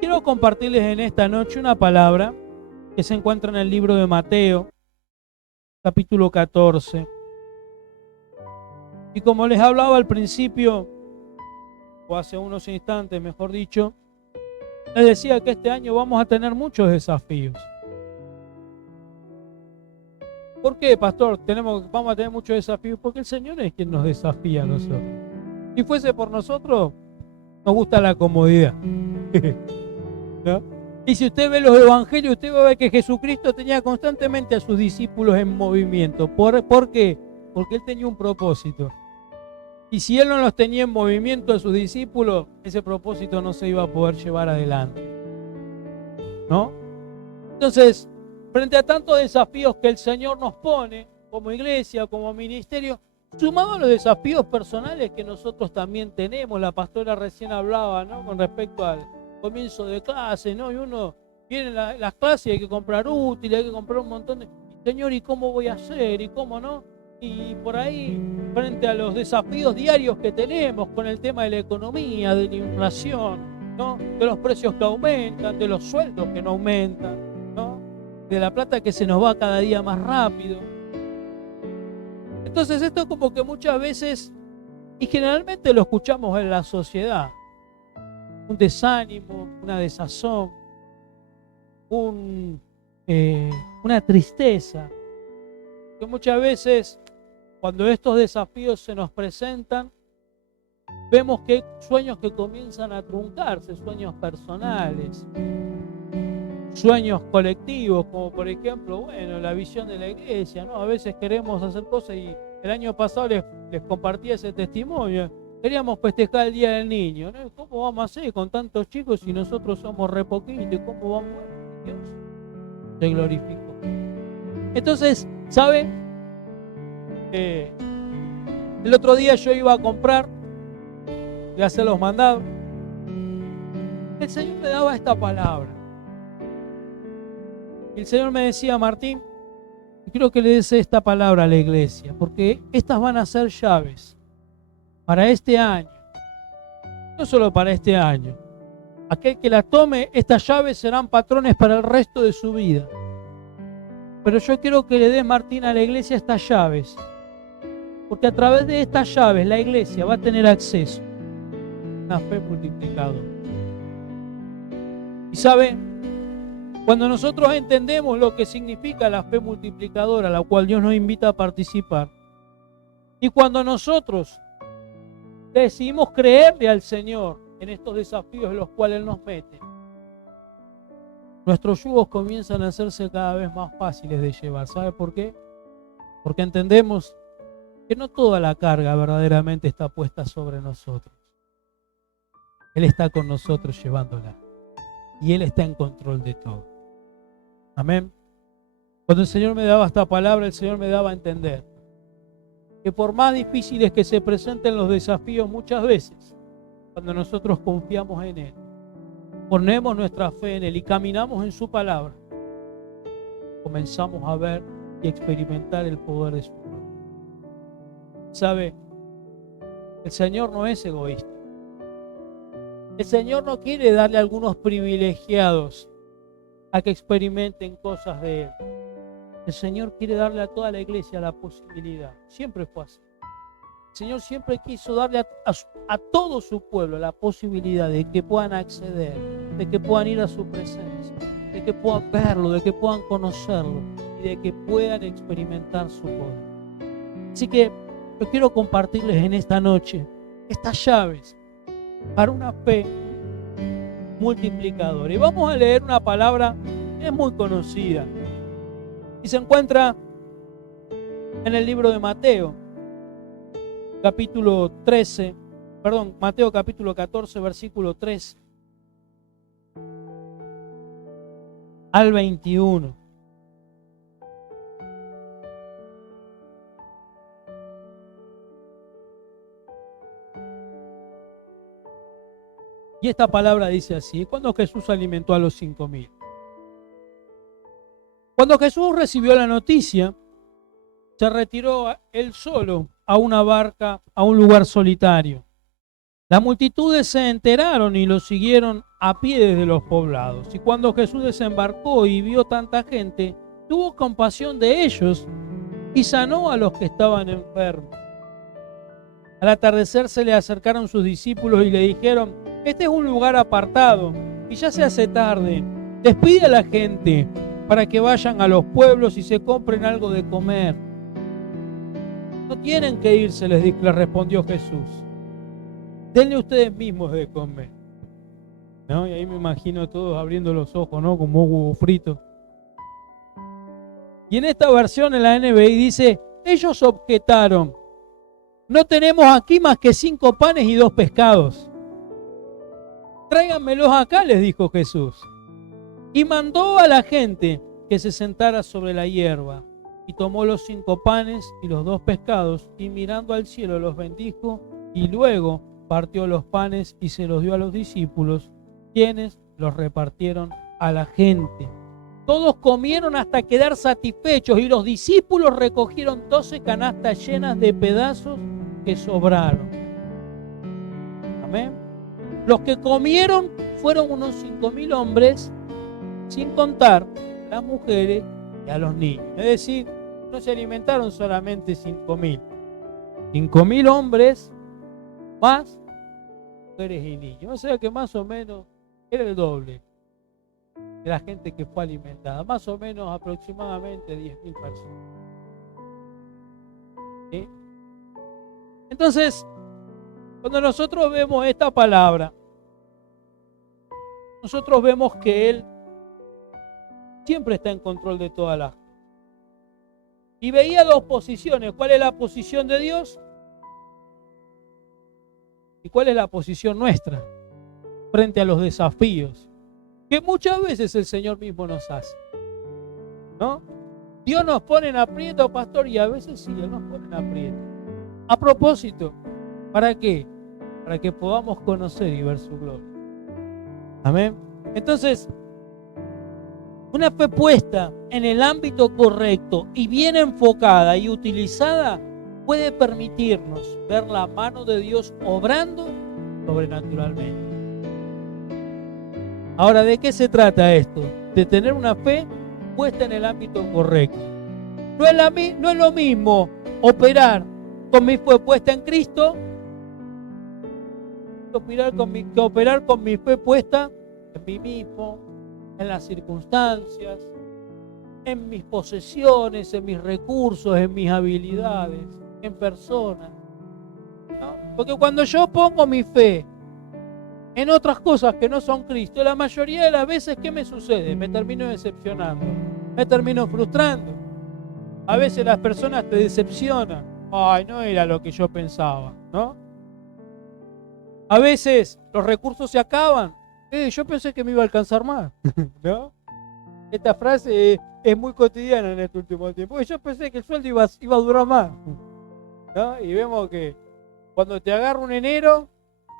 Quiero compartirles en esta noche una palabra que se encuentra en el libro de Mateo, capítulo 14. Y como les hablaba al principio, o hace unos instantes, mejor dicho, les decía que este año vamos a tener muchos desafíos. ¿Por qué, pastor? Vamos a tener muchos desafíos, porque el Señor es quien nos desafía a nosotros. Si fuese por nosotros, nos gusta la comodidad. ¿No? Y si usted ve los evangelios, usted va a ver que Jesucristo tenía constantemente a sus discípulos en movimiento. ¿Por qué? Porque Él tenía un propósito. Y si Él no los tenía en movimiento a sus discípulos, ese propósito no se iba a poder llevar adelante, ¿no? Entonces, frente a tantos desafíos que el Señor nos pone, como iglesia, como ministerio, sumado a los desafíos personales que nosotros también tenemos, la pastora recién hablaba, ¿no?, con respecto al comienzo de clase, ¿no? Y uno viene las clases y hay que comprar útiles, hay que comprar un montón de... Señor, ¿y cómo voy a hacer? ¿Y cómo no? Y por ahí, frente a los desafíos diarios que tenemos con el tema de la economía, de la inflación, ¿no?, de los precios que aumentan, de los sueldos que no aumentan, ¿no?, de la plata que se nos va cada día más rápido. Entonces esto es como que muchas veces, y generalmente lo escuchamos en la sociedad, un desánimo, una desazón, una tristeza, que muchas veces cuando estos desafíos se nos presentan, vemos que hay sueños que comienzan a truncarse, sueños personales, sueños colectivos, como por ejemplo, bueno, la visión de la iglesia, ¿no? A veces queremos hacer cosas y el año pasado les compartí ese testimonio. Queríamos festejar el Día del Niño, ¿no? ¿Cómo vamos a hacer con tantos chicos si nosotros somos re poquitos? ¿Cómo vamos a hacer? Dios se glorificó. Entonces, ¿sabe? El otro día yo iba a comprar, voy a hacer los mandados. El Señor me daba esta palabra. Y el Señor me decía: Martín, quiero que le des esta palabra a la iglesia, porque estas van a ser llaves para este año. No solo para este año. Aquel que las tome, estas llaves serán patrones para el resto de su vida. Pero yo quiero que le des, Martín, a la iglesia estas llaves, porque a través de estas llaves la iglesia va a tener acceso a una fe multiplicadora. Y sabe, cuando nosotros entendemos lo que significa la fe multiplicadora, a la cual Dios nos invita a participar, y cuando nosotros decidimos creerle al Señor en estos desafíos en los cuales Él nos mete, nuestros yugos comienzan a hacerse cada vez más fáciles de llevar. ¿Sabe por qué? Porque entendemos que no toda la carga verdaderamente está puesta sobre nosotros. Él está con nosotros llevándola. Y Él está en control de todo. Amén. Cuando el Señor me daba esta palabra, el Señor me daba a entender que por más difíciles que se presenten los desafíos muchas veces, cuando nosotros confiamos en Él, ponemos nuestra fe en Él y caminamos en su palabra, comenzamos a ver y experimentar el poder de su palabra. ¿Sabe? El Señor no es egoísta. El Señor no quiere darle a algunos privilegiados a que experimenten cosas de Él. El Señor quiere darle a toda la iglesia la posibilidad. Siempre fue así. El Señor siempre quiso darle a todo su pueblo la posibilidad de que puedan acceder, de que puedan ir a su presencia, de que puedan verlo, de que puedan conocerlo y de que puedan experimentar su poder. Así que yo quiero compartirles en esta noche estas llaves para una fe multiplicadora. Y vamos a leer una palabra que es muy conocida y se encuentra en el libro de Mateo, Mateo capítulo 14, versículo 3 al 21. Y esta palabra dice así: cuando Jesús alimentó a los 5.000. Cuando Jesús recibió la noticia, se retiró él solo a una barca, a un lugar solitario. Las multitudes se enteraron y lo siguieron a pie desde los poblados. Y cuando Jesús desembarcó y vio tanta gente, tuvo compasión de ellos y sanó a los que estaban enfermos. Al atardecer se le acercaron sus discípulos y le dijeron: este es un lugar apartado y ya se hace tarde. Despide a la gente para que vayan a los pueblos y se compren algo de comer. No tienen que irse, les respondió Jesús. Denle ustedes mismos de comer. ¿No? Y ahí me imagino todos abriendo los ojos, ¿no? Como huevo frito. Y en esta versión, en la NBI, dice: ellos objetaron: no tenemos aquí más que 5 panes y 2 pescados. Tráiganmelos acá, les dijo Jesús. Y mandó a la gente que se sentara sobre la hierba. Y tomó los 5 panes y los 2 pescados, y mirando al cielo los bendijo, y luego partió los panes y se los dio a los discípulos, quienes los repartieron a la gente. Todos comieron hasta quedar satisfechos, y los discípulos recogieron 12 canastas llenas de pedazos que sobraron. Amén. Los que comieron fueron unos 5.000 hombres, sin contar las mujeres y a los niños. Es decir, no se alimentaron solamente 5.000. 5.000 hombres más mujeres y niños. O sea que más o menos era el doble de la gente que fue alimentada. Más o menos aproximadamente 10.000 personas. ¿Sí? Entonces, cuando nosotros vemos esta palabra, nosotros vemos que Él siempre está en control de todas las cosas. Y veía 2 posiciones. ¿Cuál es la posición de Dios? ¿Y cuál es la posición nuestra frente a los desafíos que muchas veces el Señor mismo nos hace? ¿No? Dios nos pone en aprieto, pastor, y a veces sí, Él nos pone en aprieto. A propósito, ¿para qué? Para que podamos conocer y ver su gloria. Amén. Entonces, una fe puesta en el ámbito correcto y bien enfocada y utilizada puede permitirnos ver la mano de Dios obrando sobrenaturalmente. Ahora, ¿de qué se trata esto? De tener una fe puesta en el ámbito correcto. No es lo mismo operar con mi fe puesta en Cristo que operar con mi fe puesta en mí mismo, en las circunstancias, en mis posesiones, en mis recursos, en mis habilidades, en personas, ¿no? Porque cuando yo pongo mi fe en otras cosas que no son Cristo, la mayoría de las veces, ¿qué me sucede? Me termino decepcionando, me termino frustrando. A veces las personas te decepcionan. Ay, no era lo que yo pensaba, ¿no? A veces los recursos se acaban. Yo pensé que me iba a alcanzar más, ¿no? Esta frase es muy cotidiana en este último tiempo. Yo pensé que el sueldo iba a durar más, ¿no? Y vemos que cuando te agarra un enero,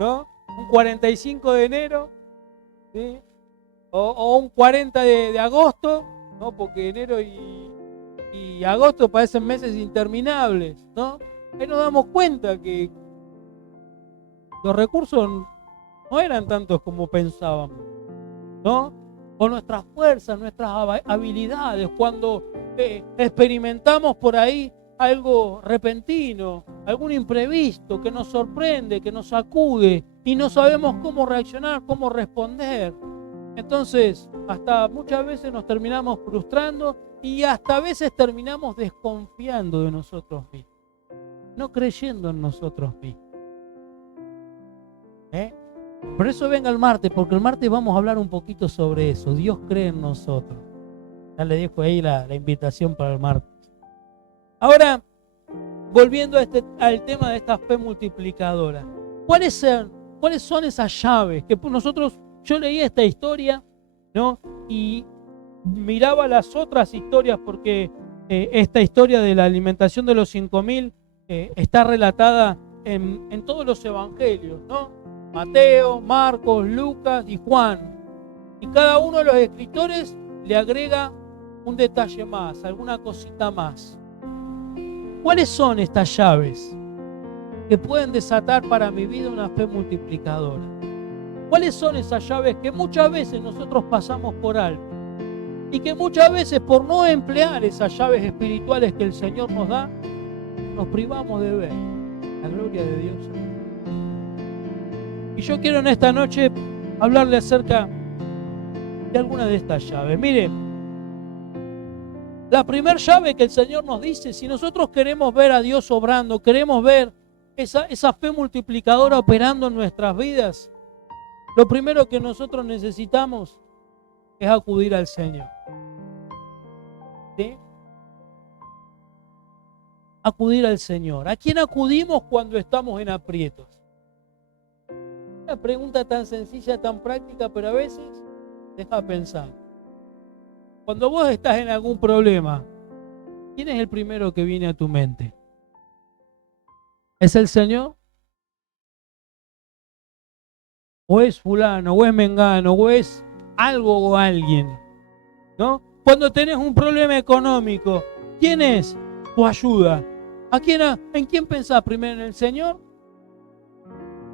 ¿no? Un 45 de enero, ¿sí? O un 40 de agosto, ¿no? Porque enero y agosto parecen meses interminables, ¿no? Ahí nos damos cuenta que los recursos no eran tantos como pensábamos, ¿no? O nuestras fuerzas, nuestras habilidades, cuando experimentamos por ahí algo repentino, algún imprevisto que nos sorprende, que nos sacude y no sabemos cómo reaccionar, cómo responder. Entonces, hasta muchas veces nos terminamos frustrando y hasta a veces terminamos desconfiando de nosotros mismos, no creyendo en nosotros mismos. Por eso venga el martes, porque el martes vamos a hablar un poquito sobre eso. Dios cree en nosotros. Ya le dejo ahí la invitación para el martes. Ahora, volviendo al tema de esta fe multiplicadora. ¿Cuáles son esas llaves? Que yo leí esta historia, ¿no? Y miraba las otras historias porque esta historia de la alimentación de los 5.000 está relatada en todos los evangelios, ¿no? Mateo, Marcos, Lucas y Juan. Y cada uno de los escritores le agrega un detalle más, alguna cosita más. ¿Cuáles son estas llaves que pueden desatar para mi vida una fe multiplicadora? ¿Cuáles son esas llaves que muchas veces nosotros pasamos por alto? Y que muchas veces por no emplear esas llaves espirituales que el Señor nos da, nos privamos de ver la gloria de Dios. Y yo quiero en esta noche hablarle acerca de alguna de estas llaves. Mire, la primera llave que el Señor nos dice, si nosotros queremos ver a Dios obrando, queremos ver esa fe multiplicadora operando en nuestras vidas, lo primero que nosotros necesitamos es acudir al Señor. ¿Sí? Acudir al Señor. ¿A quién acudimos cuando estamos en aprietos? Una pregunta tan sencilla, tan práctica, pero a veces deja pensar. Cuando vos estás en algún problema, ¿quién es el primero que viene a tu mente? ¿Es el Señor? ¿O es fulano, o es mengano, o es algo o alguien? ¿No? Cuando tenés un problema económico, ¿quién es tu ayuda? ¿En quién pensás primero? ¿En el Señor?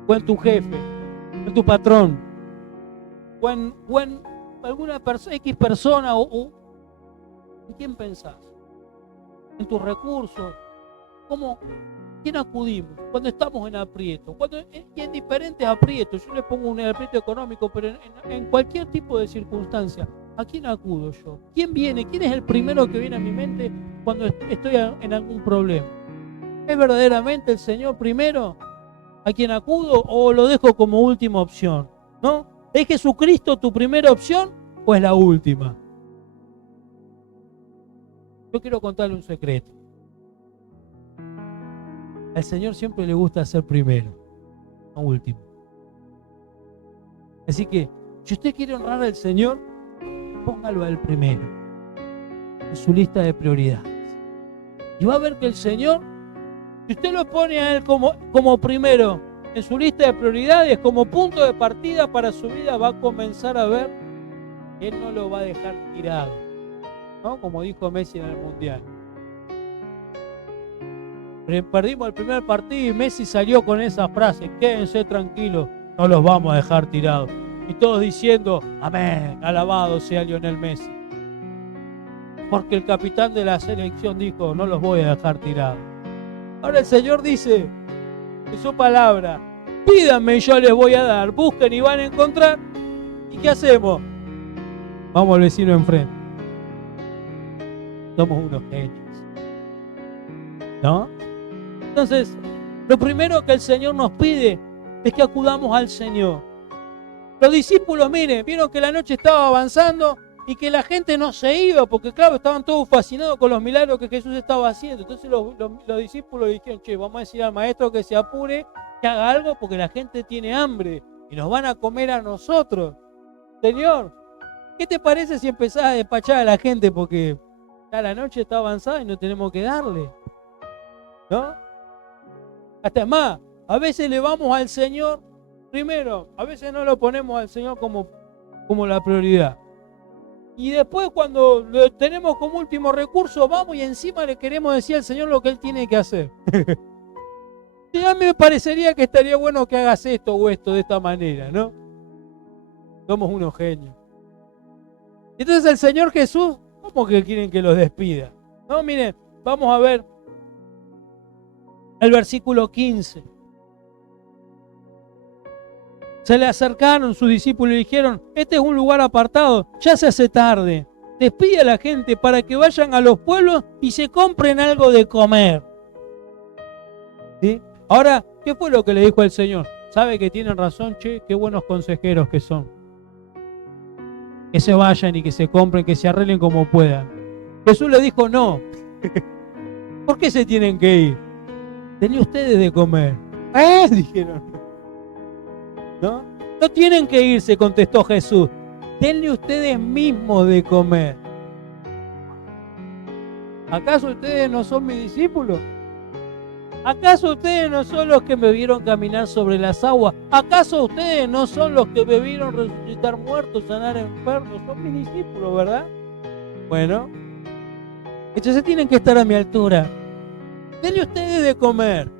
¿O en tu jefe? ¿En tu patrón? ¿O en alguna X persona? ¿En quién pensás? ¿En tus recursos? ¿Quién acudimos cuando estamos en aprieto? Y en diferentes aprietos, yo le pongo un aprieto económico, pero en cualquier tipo de circunstancia, ¿a quién acudo yo? ¿Quién viene? ¿Quién es el primero que viene a mi mente cuando estoy en algún problema? ¿Es verdaderamente el Señor primero a quien acudo o lo dejo como última opción? ¿No? ¿Es Jesucristo tu primera opción o es la última? Yo quiero contarle un secreto. Al Señor siempre le gusta ser primero, no último. Así que, si usted quiere honrar al Señor, póngalo al primero en su lista de prioridades. Y va a ver que el Señor, si usted lo pone a Él como primero en su lista de prioridades, como punto de partida para su vida, va a comenzar a ver que Él no lo va a dejar tirado, ¿no? Como dijo Messi en el Mundial. Perdimos el primer partido y Messi salió con esa frase: quédense tranquilos, no los vamos a dejar tirados. Y todos diciendo: amén, alabado sea Lionel Messi. Porque el capitán de la selección dijo: no los voy a dejar tirados. Ahora el Señor dice en su palabra: pídanme y yo les voy a dar, busquen y van a encontrar. ¿Y qué hacemos? Vamos al vecino enfrente. Somos unos genios, ¿no? Entonces, lo primero que el Señor nos pide es que acudamos al Señor. Los discípulos, miren, vieron que la noche estaba avanzando y que la gente no se iba, porque claro, estaban todos fascinados con los milagros que Jesús estaba haciendo. Entonces los discípulos dijeron: che, vamos a decir al maestro que se apure, que haga algo, porque la gente tiene hambre y nos van a comer a nosotros. Señor, ¿qué te parece si empezás a despachar a la gente? Porque ya la noche está avanzada y no tenemos que darle, ¿no? Hasta más, a veces le vamos al Señor primero, a veces no lo ponemos al Señor como la prioridad. Y después, cuando lo tenemos como último recurso, vamos y encima le queremos decir al Señor lo que Él tiene que hacer. Y a mí me parecería que estaría bueno que hagas esto o esto de esta manera, ¿no? Somos unos genios. Entonces el Señor Jesús, ¿cómo que quieren que los despida? No, miren, vamos a ver el versículo 15. Se le acercaron sus discípulos y dijeron: este es un lugar apartado, ya se hace tarde. Despide a la gente para que vayan a los pueblos y se compren algo de comer. ¿Sí? Ahora, ¿qué fue lo que le dijo el Señor? ¿Sabe que tienen razón? Che, qué buenos consejeros que son. Que se vayan y que se compren, que se arreglen como puedan. Jesús le dijo: no. ¿Por qué se tienen que ir? Denle ustedes de comer. Dijeron. ¿No? No tienen que irse, contestó Jesús. Denle ustedes mismos de comer. ¿Acaso ustedes no son mis discípulos? ¿Acaso ustedes no son los que me vieron caminar sobre las aguas? ¿Acaso ustedes no son los que me vieron resucitar muertos, sanar enfermos? Son mis discípulos, ¿verdad? Bueno, entonces tienen que estar a mi altura. Denle ustedes de comer.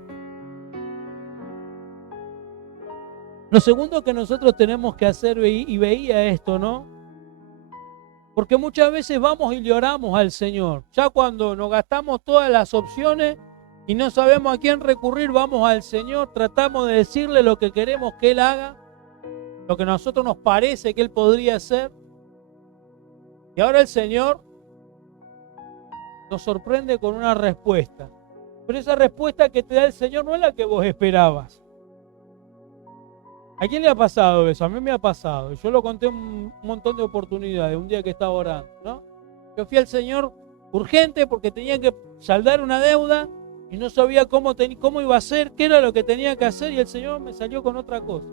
Lo segundo que nosotros tenemos que hacer, y veía esto, ¿no? Porque muchas veces vamos y le oramos al Señor. Ya cuando nos gastamos todas las opciones y no sabemos a quién recurrir, vamos al Señor, tratamos de decirle lo que queremos que Él haga, lo que a nosotros nos parece que Él podría hacer. Y ahora el Señor nos sorprende con una respuesta. Pero esa respuesta que te da el Señor no es la que vos esperabas. ¿A quién le ha pasado eso? A mí me ha pasado. Yo lo conté un montón de oportunidades, un día que estaba orando, ¿no? Yo fui al Señor urgente porque tenía que saldar una deuda y no sabía cómo iba a ser, qué era lo que tenía que hacer, y el Señor me salió con otra cosa.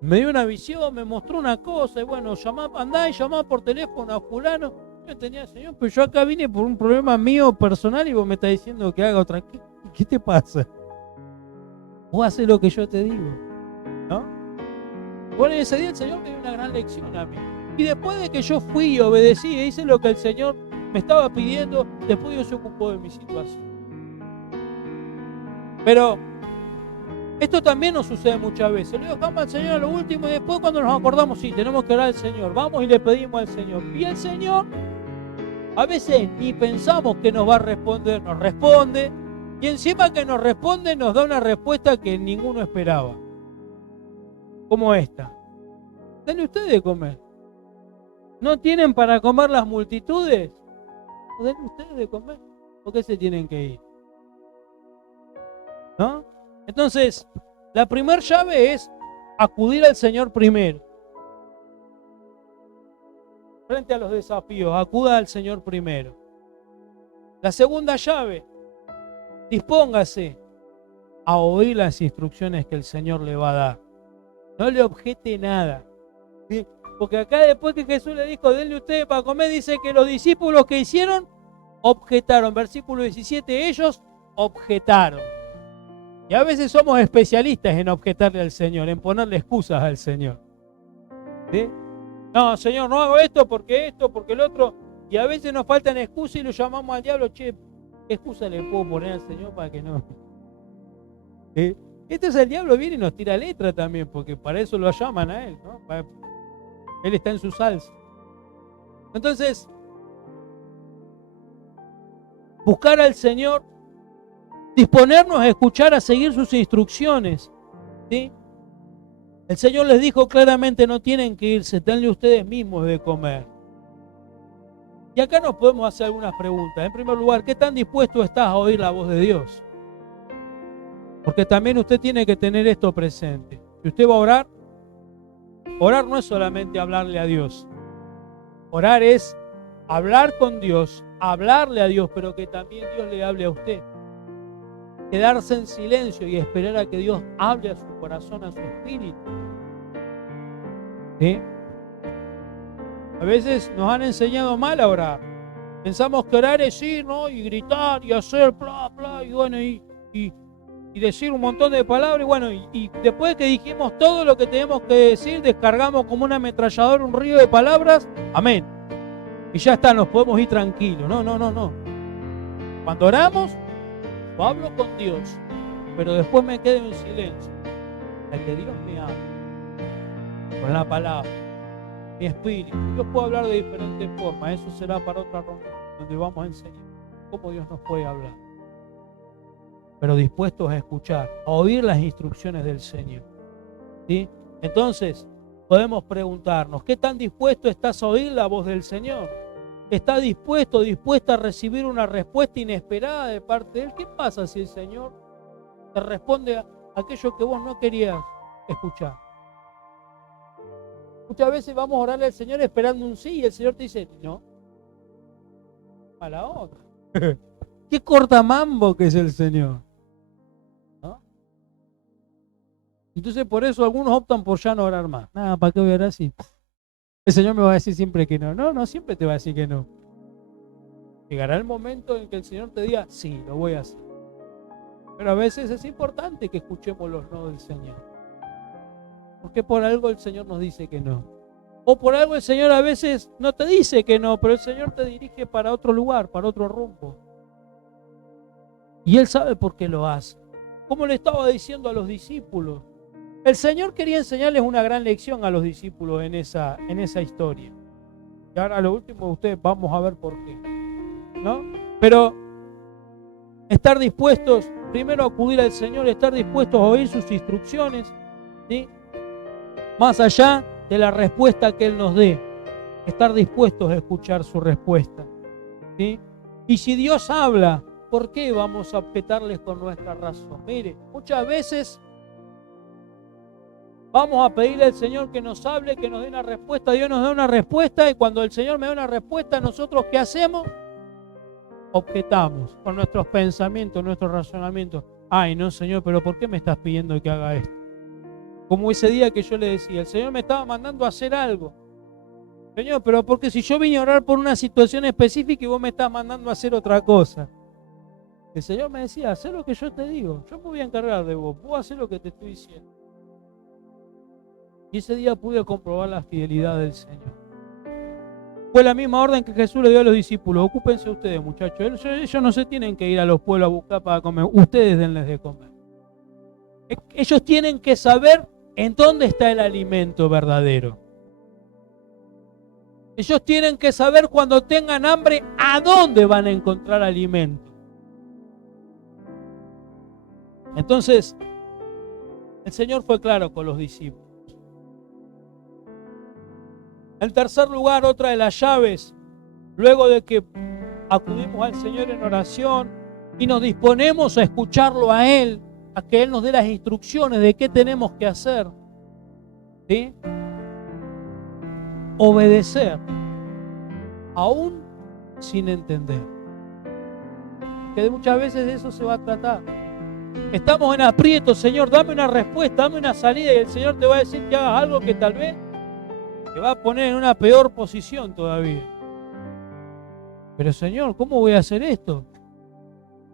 Me dio una visión, me mostró una cosa, y bueno, andá y llamá por teléfono a fulano. Yo tenía, Señor, pero yo acá vine por un problema mío personal y vos me estás diciendo que haga otra. ¿Qué te pasa? Vos haces lo que yo te digo, ¿no? Bueno, ese día el Señor me dio una gran lección a mí. Y después de que yo fui y obedecí e hice lo que el Señor me estaba pidiendo, después Dios se ocupó de mi situación. Pero esto también nos sucede muchas veces. Le dejamos al Señor a lo último y después cuando nos acordamos, sí, tenemos que orar al Señor. Vamos y le pedimos al Señor. Y el Señor, a veces ni pensamos que nos va a responder, nos responde. Y encima que nos responde, nos da una respuesta que ninguno esperaba. Como esta. Denle ustedes de comer. ¿No tienen para comer las multitudes? Denle ustedes de comer. ¿Por qué se tienen que ir? ¿No? Entonces, la primera llave es acudir al Señor primero. Frente a los desafíos, acuda al Señor primero. La segunda llave, dispóngase a oír las instrucciones que el Señor le va a dar. No le objete nada. ¿Sí? Porque acá después que Jesús le dijo, denle ustedes para comer, dice que los discípulos que hicieron, objetaron. Versículo 17, ellos objetaron. Y a veces somos especialistas en objetarle al Señor, en ponerle excusas al Señor. ¿Sí? No, Señor, no hago esto, porque el otro. Y a veces nos faltan excusas y lo llamamos al diablo, che, ¿qué excusa le puedo poner al Señor para que no? Entonces el diablo viene y nos tira letra también, porque para eso lo llaman a él, ¿no? Él está en su salsa. Entonces, buscar al Señor, disponernos a escuchar, a seguir sus instrucciones, ¿sí? El Señor les dijo claramente, no tienen que irse, denle ustedes mismos de comer. Y acá nos podemos hacer algunas preguntas. En primer lugar, ¿qué tan dispuesto estás a oír la voz de Dios? Porque también usted tiene que tener esto presente. Si usted va a orar, orar no es solamente hablarle a Dios. Orar es hablar con Dios, hablarle a Dios, pero que también Dios le hable a usted. Quedarse en silencio y esperar a que Dios hable a su corazón, a su espíritu. ¿Sí? A veces nos han enseñado mal a orar. Pensamos que orar es ir, ¿no? Y gritar y hacer bla, bla, y bueno, y decir un montón de palabras. Y bueno, y después que dijimos todo lo que tenemos que decir, descargamos como una ametralladora un río de palabras. Amén. Y ya está, nos podemos ir tranquilos. No. Cuando oramos, yo hablo con Dios, pero después me quedo en silencio. El que Dios me habla con la palabra, mi espíritu. Yo puedo hablar de diferentes formas. Eso será para otra reunión donde vamos a enseñar cómo Dios nos puede hablar. Pero dispuestos a escuchar, a oír las instrucciones del Señor. ¿Sí? Entonces, podemos preguntarnos, ¿qué tan dispuesto estás a oír la voz del Señor? ¿Estás dispuesta a recibir una respuesta inesperada de parte de Él? ¿Qué pasa si el Señor te responde a aquello que vos no querías escuchar? Muchas veces vamos a orarle al Señor esperando un sí y el Señor te dice, no. A la otra. Qué cortamambo que es el Señor. ¿No? Entonces por eso algunos optan por ya no orar más. Nada, ¿para qué voy a orar así? El Señor me va a decir siempre que no. No siempre te va a decir que no. Llegará el momento en que el Señor te diga, sí, lo voy a hacer. Pero a veces es importante que escuchemos los no del Señor. Porque por algo el Señor nos dice que no. O por algo el Señor a veces no te dice que no, pero el Señor te dirige para otro lugar, para otro rumbo. Y Él sabe por qué lo hace. como le estaba diciendo a los discípulos. El Señor quería enseñarles una gran lección a los discípulos en esa historia. Y ahora lo último de ustedes vamos a ver por qué, ¿no? Pero estar dispuestos, primero a acudir al Señor, estar dispuestos a oír sus instrucciones, ¿sí? Más allá de la respuesta que Él nos dé, estar dispuestos a escuchar su respuesta, ¿sí? Y si Dios habla, ¿por qué vamos a objetarles con nuestra razón? Mire, muchas veces vamos a pedirle al Señor que nos hable, que nos dé una respuesta. Dios nos da una respuesta y cuando el Señor me da una respuesta, nosotros ¿qué hacemos? Objetamos con nuestros pensamientos, nuestros razonamientos. Ay, no, Señor, pero ¿por qué me estás pidiendo que haga esto? Como ese día que yo le decía, el Señor me estaba mandando a hacer algo. Señor, pero porque si yo vine a orar por una situación específica y vos me estás mandando a hacer otra cosa. El Señor me decía, haz lo que yo te digo, yo me voy a encargar de vos hacer lo que te estoy diciendo. Y ese día pude comprobar la fidelidad del Señor. Fue la misma orden que Jesús le dio a los discípulos. Ocúpense ustedes, muchachos. Ellos no se tienen que ir a los pueblos a buscar para comer. Ustedes denles de comer. Ellos tienen que saber en dónde está el alimento verdadero. Ellos tienen que saber cuando tengan hambre a dónde van a encontrar alimento. Entonces, el Señor fue claro con los discípulos. En tercer lugar, otra de las llaves, luego de que acudimos al Señor en oración y nos disponemos a escucharlo a Él, a que Él nos dé las instrucciones de qué tenemos que hacer, ¿sí? Obedecer, aún sin entender. Que muchas veces de eso se va a tratar. Estamos en aprietos, Señor, dame una respuesta, dame una salida, y el Señor te va a decir que hagas algo que tal vez te va a poner en una peor posición todavía. Pero Señor, ¿cómo voy a hacer esto?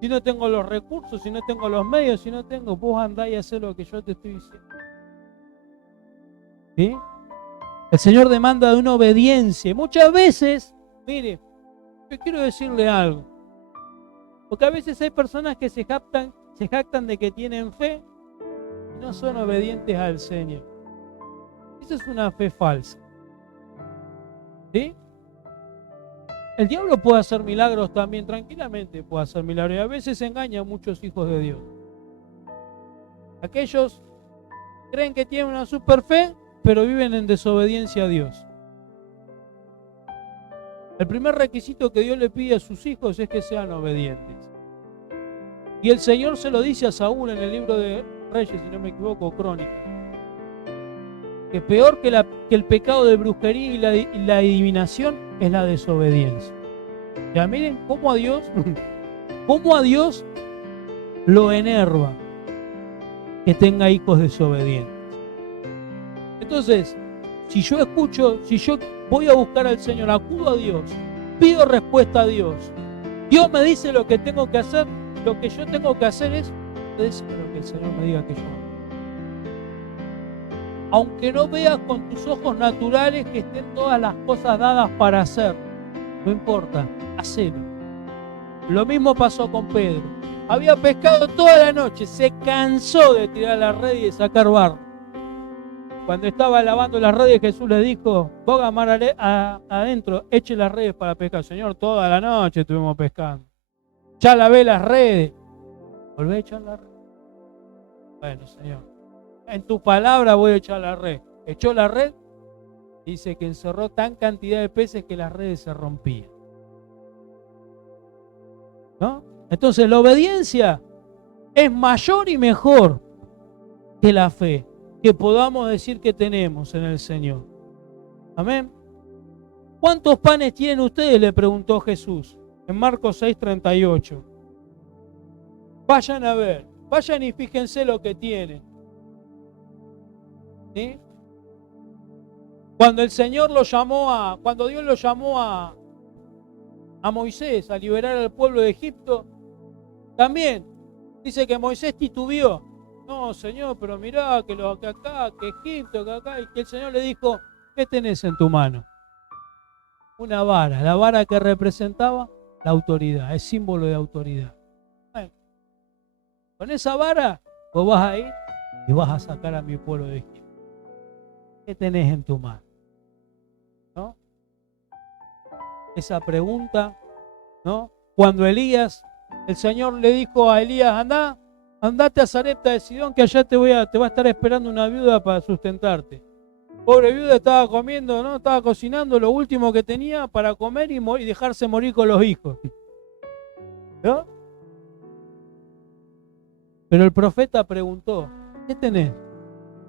Si no tengo los recursos, si no tengo los medios, si no tengo, vos andá y hacé lo que yo te estoy diciendo. ¿Sí? El Señor demanda de una obediencia. Muchas veces, mire, yo quiero decirle algo. Porque a veces hay personas que se jactan de que tienen fe y no son obedientes al Señor. Esa es una fe falsa. ¿Sí? El diablo puede hacer milagros también, tranquilamente puede hacer milagros. Y a veces engaña a muchos hijos de Dios. Aquellos creen que tienen una super fe, pero viven en desobediencia a Dios. El primer requisito que Dios le pide a sus hijos es que sean obedientes. Y el Señor se lo dice a Saúl en el libro de Reyes, si no me equivoco, Crónicas. Que peor que el pecado de brujería y la adivinación es la desobediencia. Ya miren cómo a Dios lo enerva que tenga hijos desobedientes. Entonces, si yo voy a buscar al Señor, acudo a Dios, pido respuesta a Dios, Dios me dice lo que tengo que hacer, lo que yo tengo que hacer es decir lo que el Señor me diga que yo haga. Aunque no veas con tus ojos naturales que estén todas las cosas dadas para hacer, no importa, hacelo. Lo mismo pasó con Pedro. Había pescado toda la noche, se cansó de tirar la red y de sacar barro. Cuando estaba lavando las redes, Jesús le dijo, ponga mar adentro, eche las redes para pescar. Señor, toda la noche estuvimos pescando. Ya lavé las redes. ¿Volvé a echar la red? Bueno, Señor, en tu palabra voy a echar la red. Echó la red, dice que encerró tan cantidad de peces que las redes se rompían. ¿No? Entonces la obediencia es mayor y mejor que la fe que podamos decir que tenemos en el Señor. Amén. ¿Cuántos panes tienen ustedes?, le preguntó Jesús en Marcos 6:38. Vayan a ver, vayan y fíjense lo que tienen. ¿Sí? Cuando Dios lo llamó a Moisés a liberar al pueblo de Egipto, también dice que Moisés titubeó. No, Señor, pero mirá que acá, que Egipto, que acá, y que el Señor le dijo, ¿qué tenés en tu mano? Una vara, la vara que representaba la autoridad, es símbolo de autoridad. Bueno, con esa vara Vos vas a ir y vas a sacar a mi pueblo de Egipto. ¿Qué tenés en tu mano? ¿No? Esa pregunta, ¿no? Cuando Elías, el Señor le dijo a Elías, andate a Sarepta de Sidón, que allá te va a estar esperando una viuda para sustentarte. Pobre viuda estaba comiendo, ¿no? Estaba cocinando lo último que tenía para comer y dejarse morir con los hijos. ¿No? Pero el profeta preguntó, ¿qué tenés?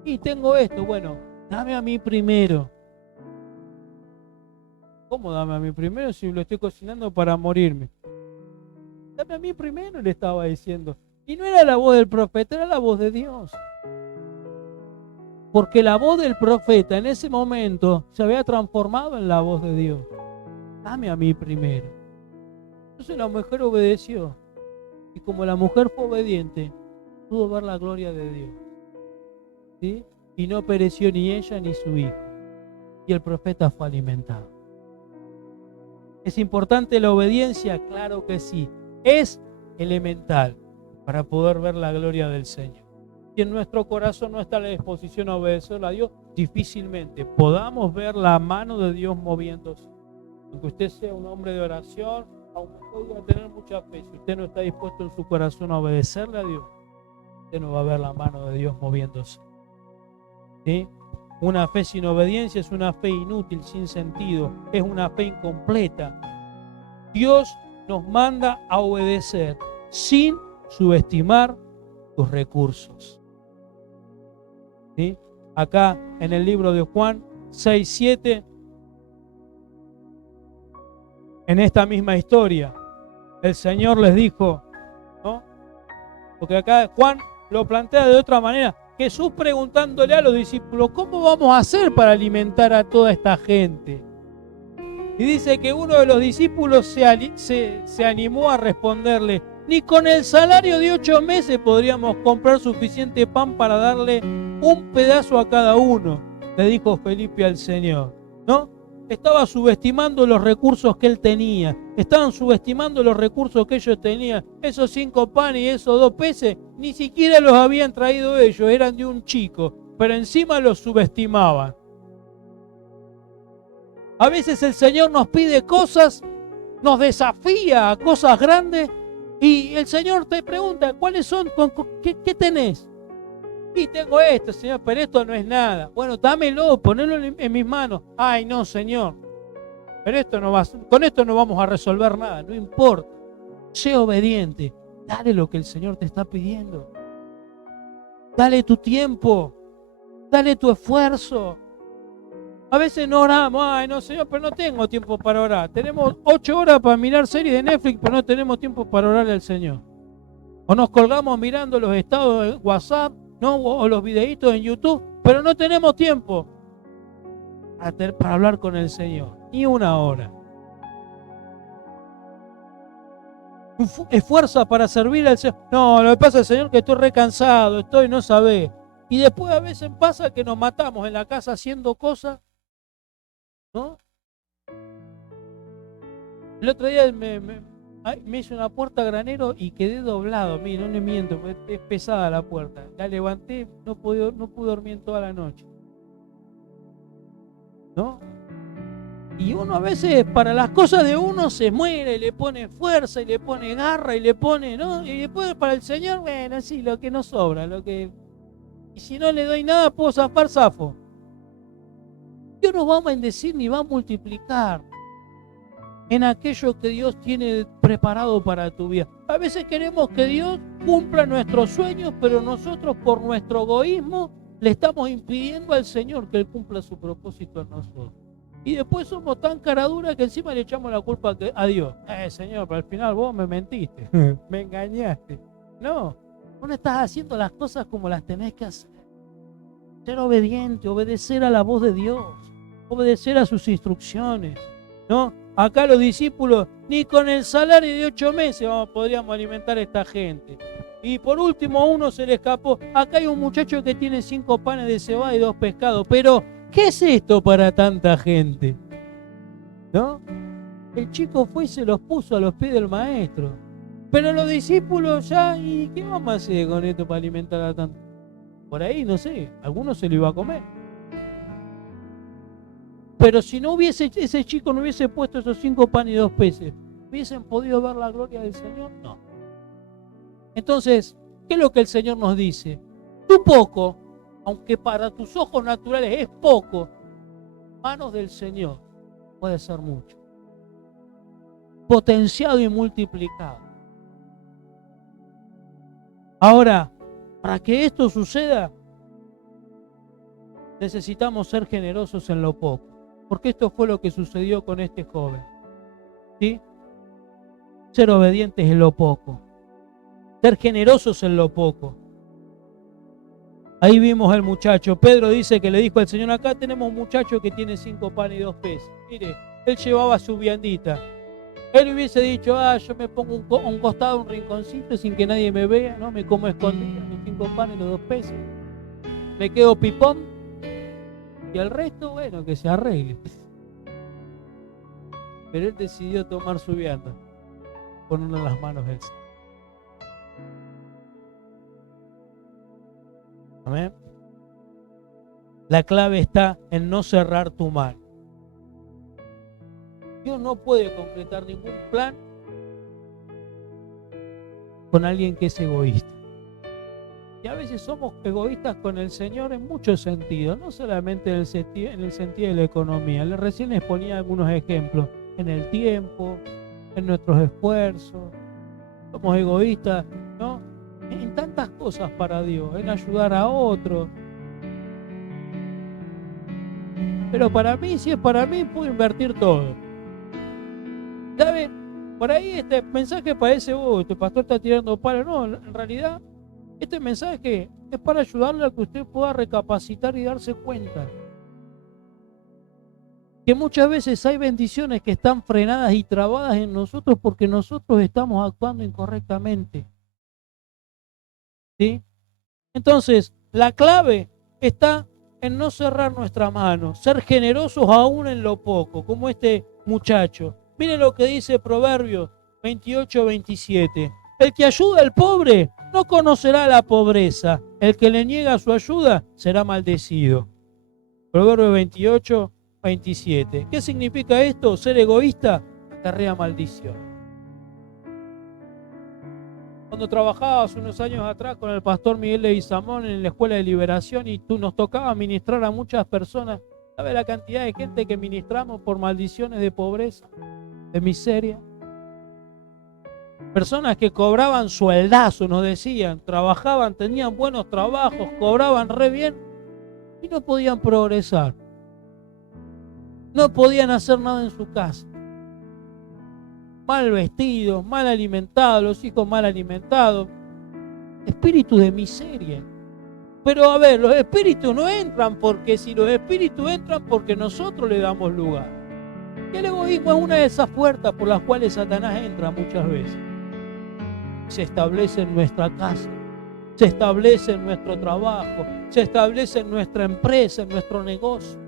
Y tengo esto, bueno, dame a mí primero. ¿Cómo dame a mí primero si lo estoy cocinando para morirme? Dame a mí primero, le estaba diciendo. Y no era la voz del profeta, era la voz de Dios. Porque la voz del profeta en ese momento se había transformado en la voz de Dios. Dame a mí primero. Entonces la mujer obedeció. Y como la mujer fue obediente, pudo ver la gloria de Dios. ¿Sí? Y no pereció ni ella ni su hijo. Y el profeta fue alimentado. ¿Es importante la obediencia? Claro que sí. Es elemental para poder ver la gloria del Señor. Si en nuestro corazón no está la disposición a obedecer a Dios, difícilmente podamos ver la mano de Dios moviéndose. Aunque usted sea un hombre de oración, aunque usted va a tener mucha fe, si usted no está dispuesto en su corazón a obedecerle a Dios, usted no va a ver la mano de Dios moviéndose. ¿Sí? Una fe sin obediencia es una fe inútil, sin sentido, es una fe incompleta. Dios nos manda a obedecer sin subestimar tus recursos. ¿Sí? Acá en el libro de Juan 6:7, en esta misma historia, el Señor les dijo, ¿no? Porque acá Juan lo plantea de otra manera. Jesús preguntándole a los discípulos, ¿cómo vamos a hacer para alimentar a toda esta gente? Y dice que uno de los discípulos se animó a responderle, ni con el salario de 8 meses podríamos comprar suficiente pan para darle un pedazo a cada uno, le dijo Felipe al Señor, ¿no? Estaba subestimando los recursos que él tenía, estaban subestimando los recursos que ellos tenían. Esos 5 panes y esos 2 peces, ni siquiera los habían traído ellos, eran de un chico, pero encima los subestimaban. A veces el Señor nos pide cosas, nos desafía a cosas grandes, y el Señor te pregunta, ¿cuáles son? ¿Qué tenés? Y tengo esto, Señor, pero esto no es nada. Bueno, dámelo, ponelo en mis manos. Ay, no, Señor, pero con esto no vamos a resolver nada, no importa. Sé obediente, dale lo que el Señor te está pidiendo. Dale tu tiempo, dale tu esfuerzo. A veces no oramos, ay, no, Señor, pero no tengo tiempo para orar. Tenemos 8 horas para mirar series de Netflix, pero no tenemos tiempo para orarle al Señor. O nos colgamos mirando los estados de WhatsApp, ¿no? O los videitos en YouTube, pero no tenemos tiempo para hablar con el Señor, ni una hora. Esfuerza para servir al Señor. No, lo que pasa, Señor, que estoy recansado, no sabés. Y después a veces pasa que nos matamos en la casa haciendo cosas, ¿no? El otro día me hice una puerta granero y quedé doblado. Mira, no le miento, es pesada la puerta. La levanté, no pude dormir en toda la noche, ¿no? Y uno a veces para las cosas de uno se muere, le pone fuerza y le pone garra y le pone, ¿no? Y después para el Señor, bueno, sí, lo que nos sobra, y si no le doy nada puedo zafo. Dios nos va a bendecir ni va a multiplicar en aquello que Dios tiene preparado para tu vida. A veces queremos que Dios cumpla nuestros sueños, pero nosotros por nuestro egoísmo le estamos impidiendo al Señor que Él cumpla su propósito en nosotros. Y después somos tan caraduras que encima le echamos la culpa a Dios. Señor, pero al final vos me mentiste, me engañaste. No, vos no estás haciendo las cosas como las tenés que hacer. Ser obediente, obedecer a la voz de Dios, obedecer a sus instrucciones, ¿no? Acá los discípulos, ni con el salario de 8 meses podríamos alimentar a esta gente. Y por último, a uno se le escapó. Acá hay un muchacho que tiene 5 panes de cebada y 2 pescados. Pero, ¿qué es esto para tanta gente? ¿No? El chico fue y se los puso a los pies del maestro. Pero los discípulos ya, ¿y qué vamos a hacer con esto para alimentar a tanto? Por ahí, no sé, algunos se lo iba a comer. Pero si no hubiese, ese chico no hubiese puesto esos 5 panes y 2 peces, ¿hubiesen podido ver la gloria del Señor? No. Entonces, ¿qué es lo que el Señor nos dice? Tú poco, aunque para tus ojos naturales es poco, manos del Señor puede ser mucho. Potenciado y multiplicado. Ahora, para que esto suceda, necesitamos ser generosos en lo poco. Porque esto fue lo que sucedió con este joven. ¿Sí? Ser obedientes en lo poco. Ser generosos en lo poco. Ahí vimos al muchacho. Pedro dice que le dijo al Señor, acá tenemos un muchacho que tiene 5 panes y 2 peces. Mire, él llevaba su viandita. Él hubiese dicho, yo me pongo un costado, un rinconcito sin que nadie me vea, ¿no? Me como escondido, mis 5 panes y los 2 peces. Me quedo pipón. Y al resto, bueno, que se arregle. Pero él decidió tomar su vianda, ponerlo en las manos del Señor. Amén. La clave está en no cerrar tu mano. Dios no puede concretar ningún plan con alguien que es egoísta. Y a veces somos egoístas con el Señor en muchos sentidos, no solamente en el sentido de la economía. Recién les ponía algunos ejemplos. En el tiempo, en nuestros esfuerzos. Somos egoístas, ¿no? En tantas cosas para Dios, en ayudar a otros. Pero para mí, si es para mí, puedo invertir todo. ¿Saben? Por ahí este mensaje parece, este pastor está tirando palo. No, en realidad, este mensaje es para ayudarle a que usted pueda recapacitar y darse cuenta que muchas veces hay bendiciones que están frenadas y trabadas en nosotros porque nosotros estamos actuando incorrectamente. ¿Sí? Entonces, la clave está en no cerrar nuestra mano, ser generosos aún en lo poco, como este muchacho. Miren lo que dice Proverbios 28-27. El que ayuda al pobre no conocerá la pobreza. El que le niega su ayuda será maldecido. Proverbios 28-27. ¿Qué significa esto? Ser egoísta acarrea maldición. Cuando trabajaba hace unos años atrás con el pastor Miguel Leguizamón en la Escuela de Liberación y nos tocaba ministrar a muchas personas, ¿sabe la cantidad de gente que ministramos por maldiciones de pobreza, de miseria? Personas que cobraban sueldazo, nos decían, trabajaban, tenían buenos trabajos, cobraban re bien y no podían progresar. No podían hacer nada en su casa. Mal vestidos, mal alimentados, los hijos mal alimentados. Espíritu de miseria. Pero a ver, los espíritus no entran porque si los espíritus entran porque nosotros le damos lugar. Y el egoísmo es una de esas puertas por las cuales Satanás entra muchas veces. Se establece en nuestra casa, se establece en nuestro trabajo, se establece en nuestra empresa, en nuestro negocio.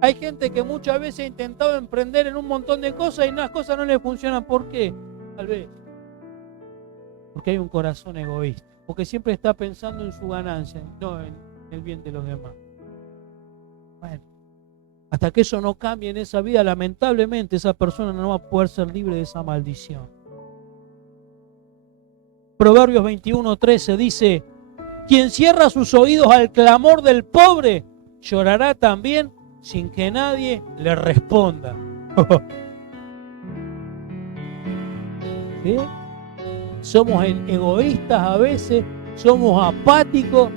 Hay gente que muchas veces ha intentado emprender en un montón de cosas y las cosas no le funcionan. ¿Por qué? Tal vez porque hay un corazón egoísta, porque siempre está pensando en su ganancia, no en el bien de los demás. Bueno, hasta que eso no cambie en esa vida, lamentablemente esa persona no va a poder ser libre de esa maldición. Proverbios 21:13 dice: quien cierra sus oídos al clamor del pobre, llorará también sin que nadie le responda. ¿Sí? Somos egoístas a veces, somos apáticos,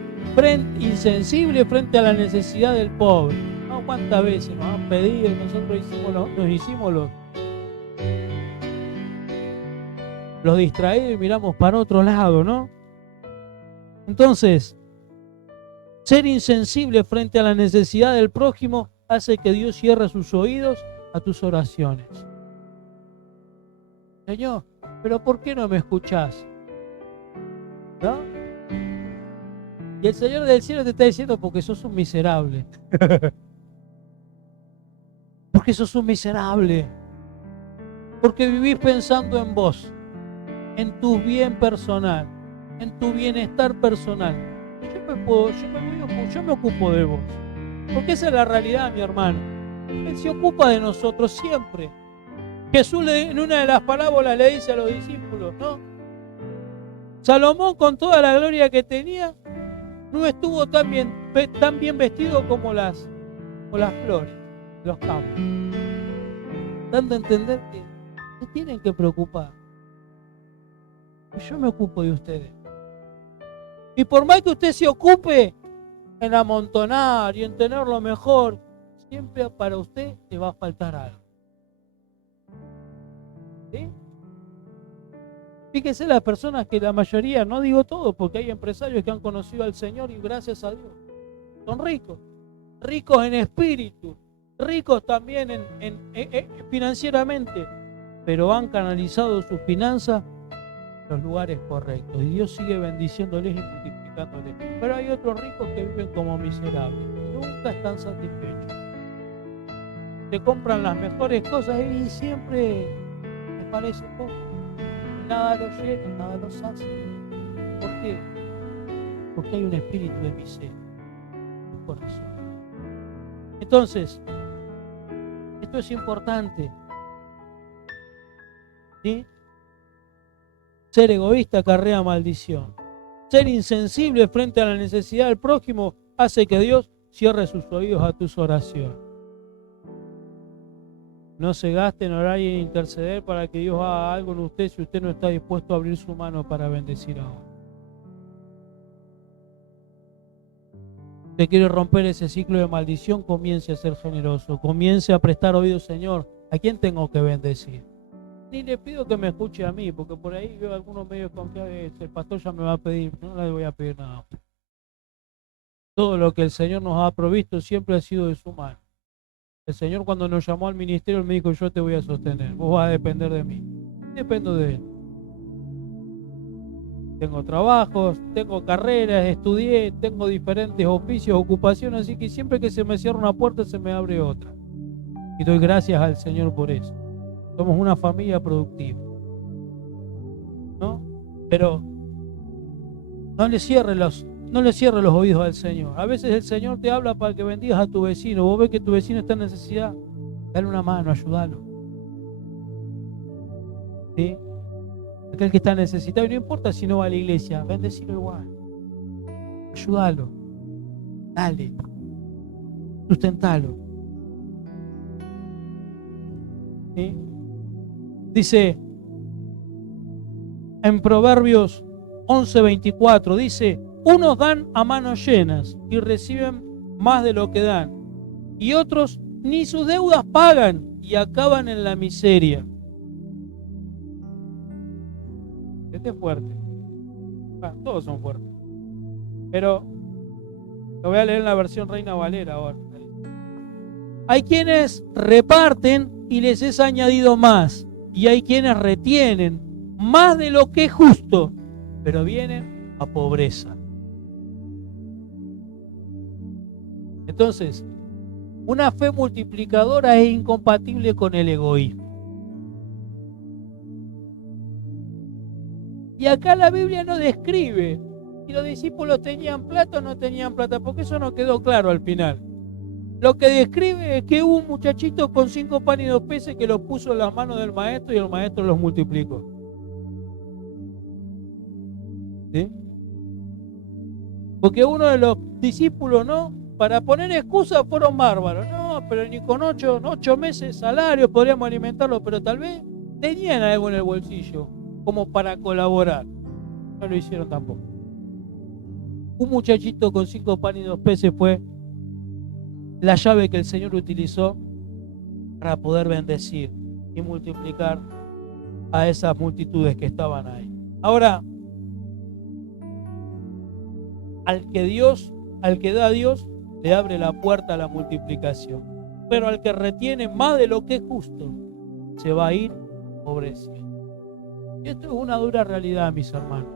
insensibles frente a la necesidad del pobre. ¿No? ¿Cuántas veces nos han pedido y nosotros nos hicimos los distraídos y miramos para otro lado, ¿no? Entonces, ser insensible frente a la necesidad del prójimo hace que Dios cierre sus oídos a tus oraciones. Señor, ¿pero por qué no me escuchás? ¿No? Y el Señor del cielo te está diciendo porque sos un miserable. Porque sos un miserable. Porque vivís pensando en vos. en tu bien personal, en tu bienestar personal. Yo me ocupo de vos. Porque esa es la realidad, mi hermano. Él se ocupa de nosotros siempre. Jesús en una de las parábolas le dice a los discípulos, ¿no? Salomón, con toda la gloria que tenía, no estuvo tan bien vestido como las flores, los campos. Dando a entender que no tienen que preocupar. Yo me ocupo de ustedes. Y por más que usted se ocupe en amontonar y en tener lo mejor, siempre para usted le va a faltar algo. ¿Sí? Fíjese las personas que la mayoría, no digo todos, porque hay empresarios que han conocido al Señor y gracias a Dios son ricos, ricos en espíritu, ricos también financieramente, pero han canalizado sus finanzas en los lugares correctos y Dios sigue bendiciéndoles y multiplicándoles. Pero hay otros ricos que viven como miserables, nunca están satisfechos, se compran las mejores cosas y siempre les parece poco. Nada los llena, nada los sacia. ¿Por qué? Porque hay un espíritu de miseria en tu corazón. Entonces, esto es importante. ¿Sí? Ser egoísta acarrea maldición. Ser insensible frente a la necesidad del prójimo hace que Dios cierre sus oídos a tus oraciones. No se gaste en orar y en interceder para que Dios haga algo en usted si usted no está dispuesto a abrir su mano para bendecir a otro. Usted quiere romper ese ciclo de maldición, comience a ser generoso, comience a prestar oído, Señor, ¿a quién tengo que bendecir? Ni le pido que me escuche a mí, porque por ahí veo algunos medios confiables, el pastor ya me va a pedir, no le voy a pedir nada. Todo lo que el Señor nos ha provisto siempre ha sido de su mano. El Señor cuando nos llamó al ministerio, Él me dijo, yo te voy a sostener, vos vas a depender de mí. Dependo de Él. Tengo trabajos, tengo carreras, estudié, tengo diferentes oficios, ocupaciones, así que siempre que se me cierra una puerta se me abre otra. Y doy gracias al Señor por eso. Somos una familia productiva, ¿no? Pero no le cierre los oídos al Señor. A veces el Señor te habla para que bendigas a tu vecino. Vos ves que tu vecino está en necesidad, dale una mano, ayúdalo. ¿Sí? Aquel que está necesitado, y no importa si no va a la iglesia, bendecilo igual. Ayúdalo. Dale. Sustentalo. ¿Sí? Dice en Proverbios 11:24, dice, unos dan a manos llenas y reciben más de lo que dan, y otros ni sus deudas pagan y acaban en la miseria. Este es fuerte. Todos son fuertes. Pero lo voy a leer en la versión Reina Valera ahora. Hay quienes reparten y les es añadido más, y hay quienes retienen más de lo que es justo, pero vienen a pobreza. Entonces, una fe multiplicadora es incompatible con el egoísmo. Y acá la Biblia no describe si los discípulos tenían plata o no tenían plata, porque eso no quedó claro al final. Lo que describe es que hubo un muchachito con 5 panes y 2 peces que los puso en las manos del maestro y el maestro los multiplicó. ¿Sí? Porque uno de los discípulos, ¿no? Para poner excusas fueron bárbaros. No, pero ni con 8 meses salario podríamos alimentarlo, pero tal vez tenían algo en el bolsillo como para colaborar. No lo hicieron tampoco. Un muchachito con 5 panes y 2 peces fue la llave que el Señor utilizó para poder bendecir y multiplicar a esas multitudes que estaban ahí. Ahora, al que da a Dios, le abre la puerta a la multiplicación. Pero al que retiene más de lo que es justo, se va a ir pobreciendo. Y esto es una dura realidad, mis hermanos.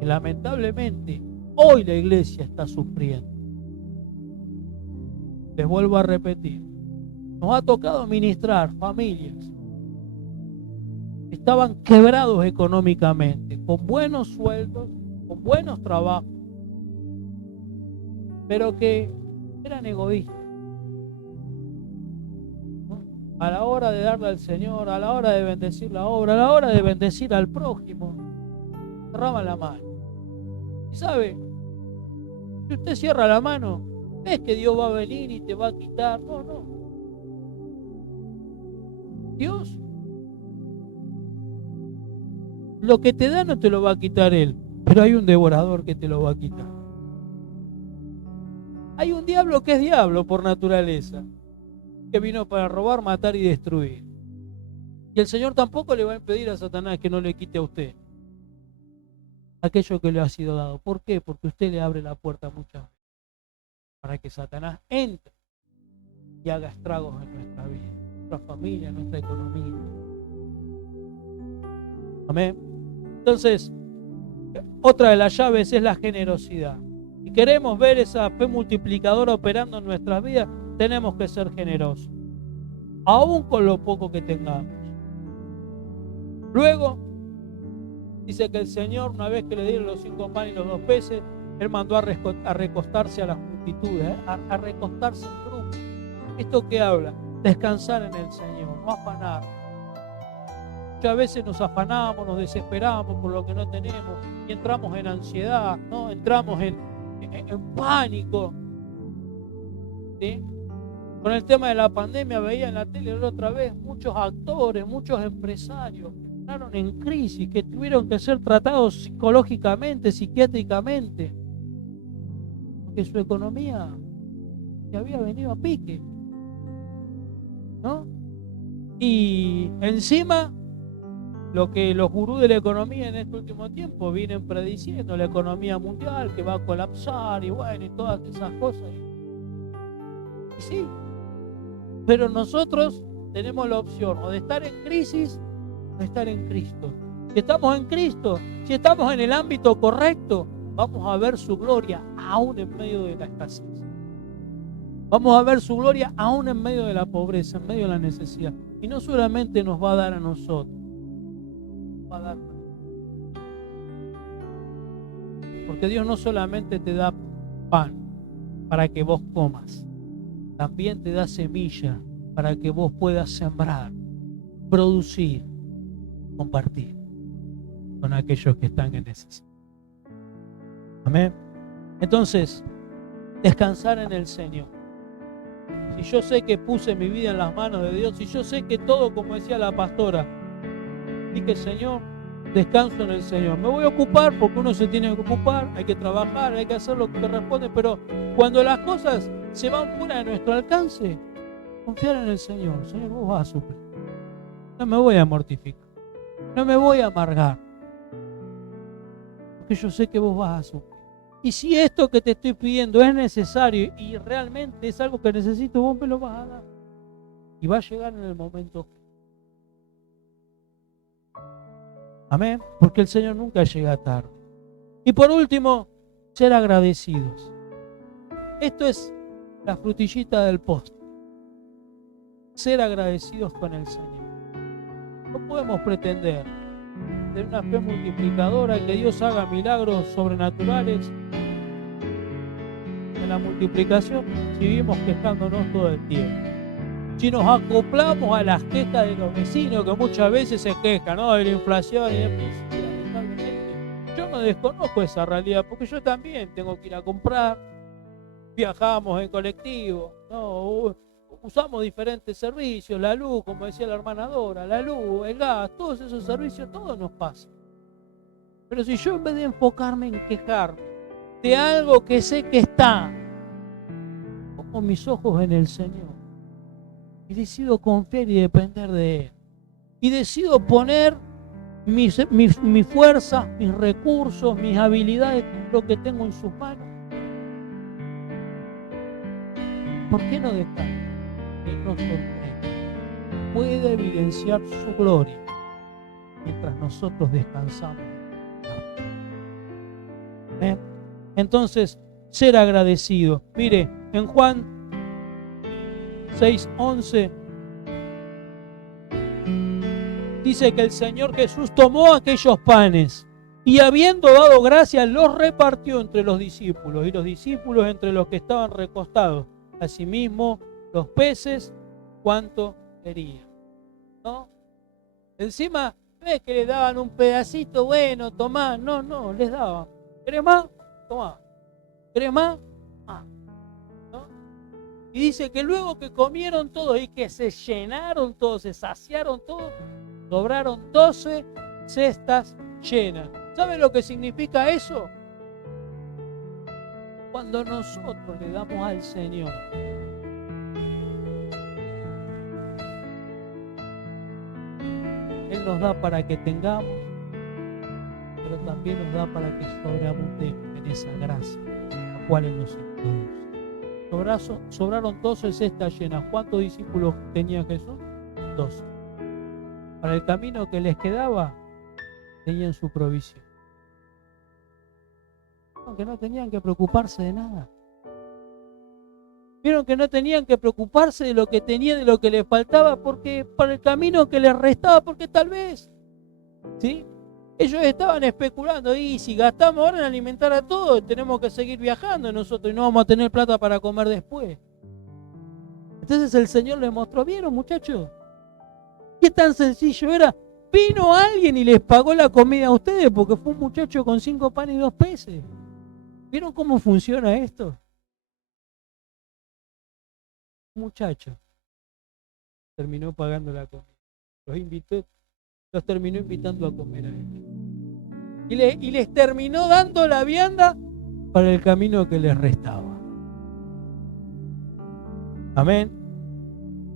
Y lamentablemente, hoy la iglesia está sufriendo. Les vuelvo a repetir. Nos ha tocado ministrar familias estaban quebrados económicamente, con buenos sueldos, con buenos trabajos, pero que eran egoístas, ¿no? A la hora de darle al Señor, a la hora de bendecir la obra, a la hora de bendecir al prójimo, cerraban la mano. Y sabe, si usted cierra la mano, es que Dios va a venir y te va a quitar. No, no. Dios, lo que te da no te lo va a quitar Él, pero hay un devorador que te lo va a quitar. Hay un diablo que es diablo por naturaleza, que vino para robar, matar y destruir. Y el Señor tampoco le va a impedir a Satanás que no le quite a usted aquello que le ha sido dado. ¿Por qué? Porque usted le abre la puerta muchas veces para que Satanás entre y haga estragos en nuestra vida, en nuestra familia, en nuestra economía. Amén. Entonces, otra de las llaves es la generosidad. Si queremos ver esa fe multiplicadora operando en nuestras vidas, tenemos que ser generosos, aún con lo poco que tengamos. Luego, dice que el Señor, una vez que le dieron los 5 panes y los 2 peces, Él mandó a recostarse a las multitudes, a recostarse en grupo. ¿Esto qué habla? Descansar en el Señor, no afanar. Muchas veces nos afanamos, nos desesperamos por lo que no tenemos y entramos en ansiedad, ¿no? Entramos en pánico, ¿sí? Con el tema de la pandemia veía en la tele la otra vez muchos actores, muchos empresarios que entraron en crisis, que tuvieron que ser tratados psicológicamente, psiquiátricamente, porque su economía se había venido a pique, ¿no? Y encima lo que los gurús de la economía en este último tiempo vienen prediciendo, la economía mundial que va a colapsar y bueno, y todas esas cosas. Y sí, pero nosotros tenemos la opción o de estar en crisis o de estar en Cristo. Si estamos en Cristo, si estamos en el ámbito correcto, vamos a ver su gloria aún en medio de la escasez. Vamos a ver su gloria aún en medio de la pobreza, en medio de la necesidad. Y no solamente nos va a dar a nosotros, va a dar. Porque Dios no solamente te da pan para que vos comas, también te da semilla para que vos puedas sembrar, producir, compartir con aquellos que están en necesidad. Amén. Entonces, descansar en el Señor. Si yo sé que puse mi vida en las manos de Dios, si yo sé que todo, como decía la pastora, dije, Señor, descanso en el Señor. Me voy a ocupar porque uno se tiene que ocupar, hay que trabajar, hay que hacer lo que corresponde, pero cuando las cosas se van fuera de nuestro alcance, confiar en el Señor. Señor, vos vas a suplir. No me voy a mortificar, no me voy a amargar, porque yo sé que vos vas a suplir. Y si esto que te estoy pidiendo es necesario y realmente es algo que necesito, vos me lo vas a dar. Y va a llegar en el momento. Amén. Porque el Señor nunca llega tarde. Y por último, ser agradecidos. Esto es la frutillita del postre. Ser agradecidos con el Señor. No podemos pretender tener una fe multiplicadora y que Dios haga milagros sobrenaturales en la multiplicación si vivimos quejándonos todo el tiempo. Si nos acoplamos a las quejas de los vecinos que muchas veces se quejan, ¿no?, de la inflación y demás. Yo no desconozco esa realidad porque yo también tengo que ir a comprar, viajamos en colectivo, ¿no? Usamos diferentes servicios, la luz, como decía la hermana Dora, la luz, el gas, todos esos servicios, todo nos pasa. Pero si yo en vez de enfocarme en quejarme de algo que sé que está, pongo mis ojos en el Señor y decido confiar y depender de Él, y decido poner mis fuerzas, mis recursos, mis habilidades, lo que tengo en sus manos, ¿por qué no dejar que nos sorprenda? Puede evidenciar su gloria mientras nosotros descansamos. Entonces, ser agradecido. Mire, en Juan 6:11 dice que el Señor Jesús tomó aquellos panes y habiendo dado gracias, los repartió entre los discípulos y los discípulos entre los que estaban recostados. Asimismo, los peces, cuánto querían, ¿no? Encima, no es que le daban un pedacito, bueno, tomá, no, les daban. ¿Querés más? Tomá. ¿Querés más? Ah, ¿no? Y dice que luego que comieron todos y que se llenaron todos, se saciaron todos, sobraron 12 cestas llenas. ¿Saben lo que significa eso? Cuando nosotros le damos al Señor, Él nos da para que tengamos, pero también nos da para que sobreabundemos en esa gracia, la cual Él nos introduce. Sobraron 12 cestas llenas. ¿Cuántos discípulos tenía Jesús? 12. Para el camino que les quedaba, tenían su provisión. Vieron que no tenían que preocuparse de nada. Vieron que no tenían que preocuparse de lo que tenían, de lo que les faltaba, porque para el camino que les restaba, porque tal vez, ¿sí? Ellos estaban especulando, y si gastamos ahora en alimentar a todos, tenemos que seguir viajando nosotros y no vamos a tener plata para comer después. Entonces el Señor les mostró, ¿vieron, muchachos? ¿Qué tan sencillo era? Vino alguien y les pagó la comida a ustedes porque fue un muchacho con 5 panes y 2 peces. ¿Vieron cómo funciona esto? Un muchacho terminó pagando la comida. Los terminó invitando a comer a ellos. Y les terminó dando la vianda para el camino que les restaba. Amén.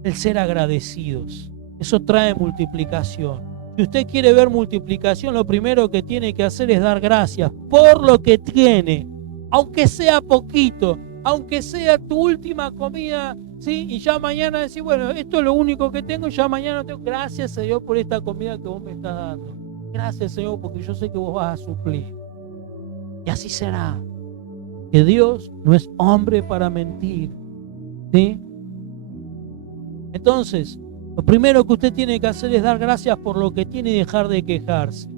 El ser agradecidos. Eso trae multiplicación. Si usted quiere ver multiplicación, lo primero que tiene que hacer es dar gracias por lo que tiene, aunque sea poquito, aunque sea tu última comida, ¿sí? Y ya mañana decir, bueno, esto es lo único que tengo, y ya mañana tengo. Gracias, Señor, por esta comida que vos me estás dando. Gracias, Señor, porque yo sé que vos vas a suplir. Y así será. Que Dios no es hombre para mentir, ¿sí? Entonces, lo primero que usted tiene que hacer es dar gracias por lo que tiene y dejar de quejarse,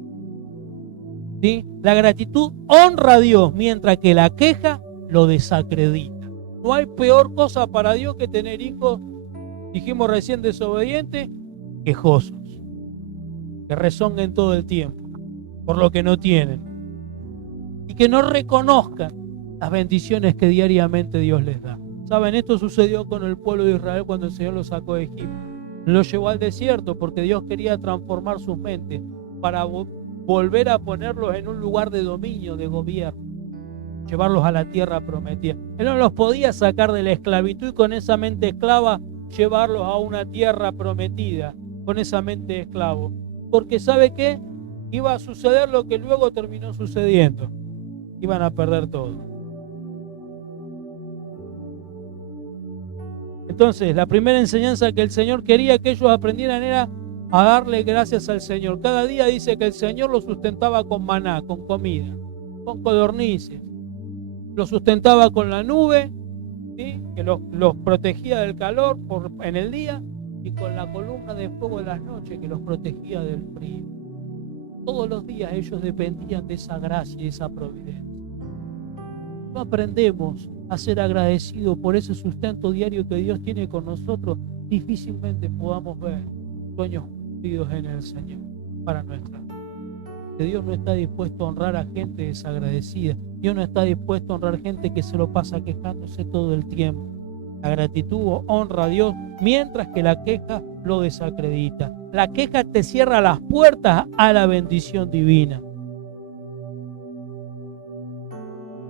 ¿sí? La gratitud honra a Dios, mientras que la queja lo desacredita. No hay peor cosa para Dios que tener hijos, dijimos recién, desobedientes, quejosos, que rezonguen todo el tiempo por lo que no tienen y que no reconozcan las bendiciones que diariamente Dios les da. ¿Saben? Esto sucedió con el pueblo de Israel cuando el Señor los sacó de Egipto. Lo llevó al desierto porque Dios quería transformar sus mentes para volver a ponerlos en un lugar de dominio, de gobierno, llevarlos a la tierra prometida. Él no los podía sacar de la esclavitud y con esa mente esclava llevarlos a una tierra prometida, con esa mente de esclavo. Porque ¿sabe qué? Iba a suceder lo que luego terminó sucediendo. Iban a perder todo. Entonces, la primera enseñanza que el Señor quería que ellos aprendieran era a darle gracias al Señor. Cada día dice que el Señor los sustentaba con maná, con comida, con codornices. Los sustentaba con la nube, ¿sí? Que los protegía del calor en el día, y con la columna de fuego en las noches que los protegía del frío. Todos los días ellos dependían de esa gracia y esa providencia. No aprendemos a ser agradecidos por ese sustento diario que Dios tiene con nosotros, difícilmente podamos ver sueños cumplidos en el Señor para nuestra vida. Que Dios no está dispuesto a honrar a gente desagradecida. Dios no está dispuesto a honrar gente que se lo pasa quejándose todo el tiempo. La gratitud honra a Dios, mientras que la queja lo desacredita. La queja te cierra las puertas a la bendición divina.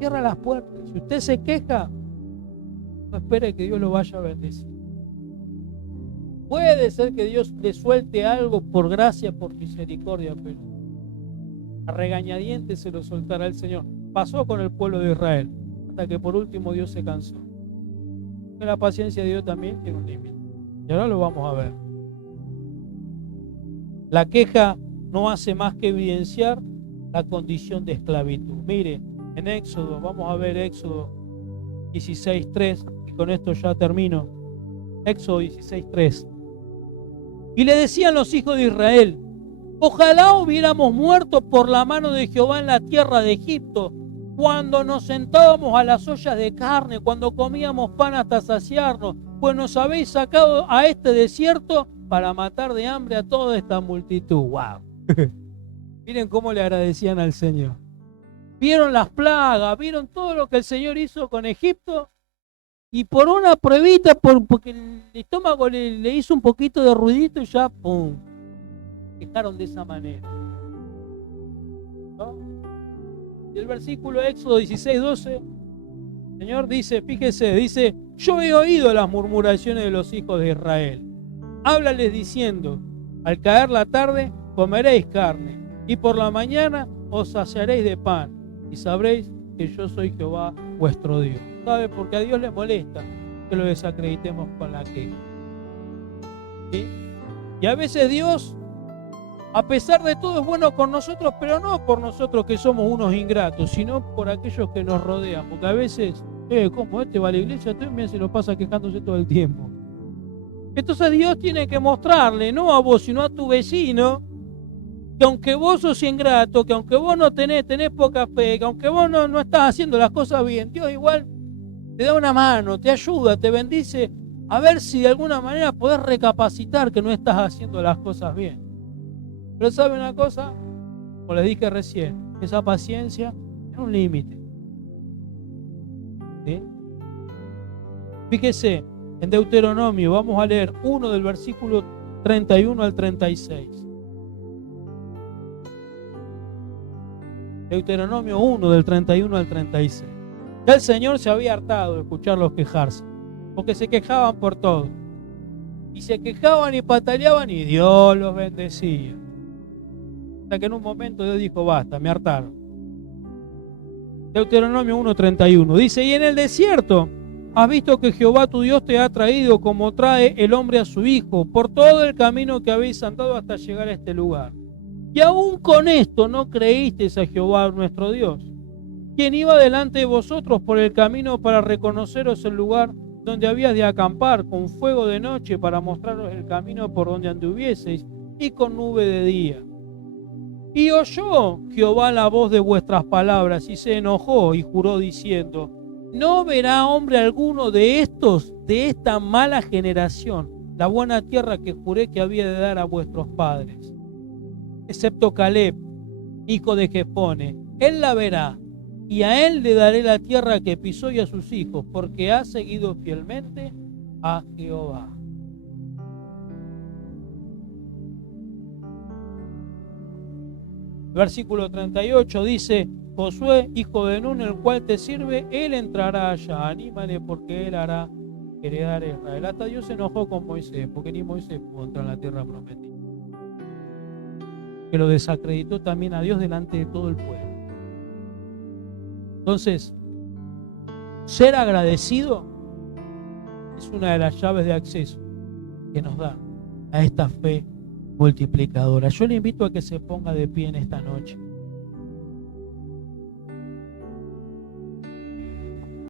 Cierra las puertas. Si usted se queja, no espere que Dios lo vaya a bendecir. Puede ser que Dios le suelte algo por gracia, por misericordia, pero a regañadientes se lo soltará el Señor. Pasó con el pueblo de Israel, hasta que por último Dios se cansó. Que la paciencia de Dios también tiene un límite. Y ahora lo vamos a ver. La queja no hace más que evidenciar la condición de esclavitud. Mire, en Éxodo, vamos a ver Éxodo 16:3, y con esto ya termino. Éxodo 16:3. Y le decían los hijos de Israel: Ojalá hubiéramos muerto por la mano de Jehová en la tierra de Egipto, cuando nos sentábamos a las ollas de carne, cuando comíamos pan hasta saciarnos, pues nos habéis sacado a este desierto para matar de hambre a toda esta multitud. ¡Wow! Miren cómo le agradecían al Señor. Vieron las plagas, vieron todo lo que el Señor hizo con Egipto, y por una pruebita, porque el estómago le hizo un poquito de ruidito y ya, ¡pum!, quejaron de esa manera, ¿no? Y el versículo Éxodo 16:12, el Señor dice, fíjese, dice: yo he oído las murmuraciones de los hijos de Israel. Háblales diciendo: al caer la tarde comeréis carne, y por la mañana os saciaréis de pan, y sabréis que yo soy Jehová vuestro Dios. ¿Sabe? Porque a Dios le molesta que lo desacreditemos con la queja. ¿Sí? Y a veces Dios, a pesar de todo, es bueno con nosotros, pero no por nosotros que somos unos ingratos, sino por aquellos que nos rodean. Porque a veces, ¿cómo este va a la iglesia? También se lo pasa quejándose todo el tiempo. Entonces Dios tiene que mostrarle, no a vos, sino a tu vecino, que aunque vos sos ingrato, que aunque vos no tenés poca fe, que aunque vos no estás haciendo las cosas bien, Dios igual te da una mano, te ayuda, te bendice, a ver si de alguna manera podés recapacitar que no estás haciendo las cosas bien. Pero ¿sabe una cosa? Como les dije recién, esa paciencia es un límite. ¿Sí? Fíjese, en Deuteronomio, vamos a leer 1 del versículo 31 al 36. Deuteronomio 1 del 31 al 36. Ya el Señor se había hartado de escucharlos quejarse, porque se quejaban por todo. Y se quejaban y pataleaban y Dios los bendecía. Hasta que en un momento Dios dijo: basta, me hartaron. Deuteronomio 1:31 dice: y en el desierto has visto que Jehová tu Dios te ha traído como trae el hombre a su hijo, por todo el camino que habéis andado hasta llegar a este lugar. Y aún con esto no creísteis a Jehová nuestro Dios, quien iba delante de vosotros por el camino para reconoceros el lugar donde habías de acampar, con fuego de noche para mostraros el camino por donde anduvieseis, y con nube de día. Y oyó Jehová la voz de vuestras palabras, y se enojó y juró diciendo: no verá hombre alguno de esta mala generación, la buena tierra que juré que había de dar a vuestros padres, excepto Caleb, hijo de Jefone. Él la verá, y a él le daré la tierra que pisó y a sus hijos, porque ha seguido fielmente a Jehová. Versículo 38 dice: Josué, hijo de Nun, el cual te sirve, él entrará allá. Anímale, porque él hará heredar a Israel. Hasta Dios se enojó con Moisés, porque ni Moisés pudo entrar en la tierra prometida. Que lo desacreditó también a Dios delante de todo el pueblo. Entonces, ser agradecido es una de las llaves de acceso que nos da a esta fe multiplicadora. Yo le invito a que se ponga de pie en esta noche.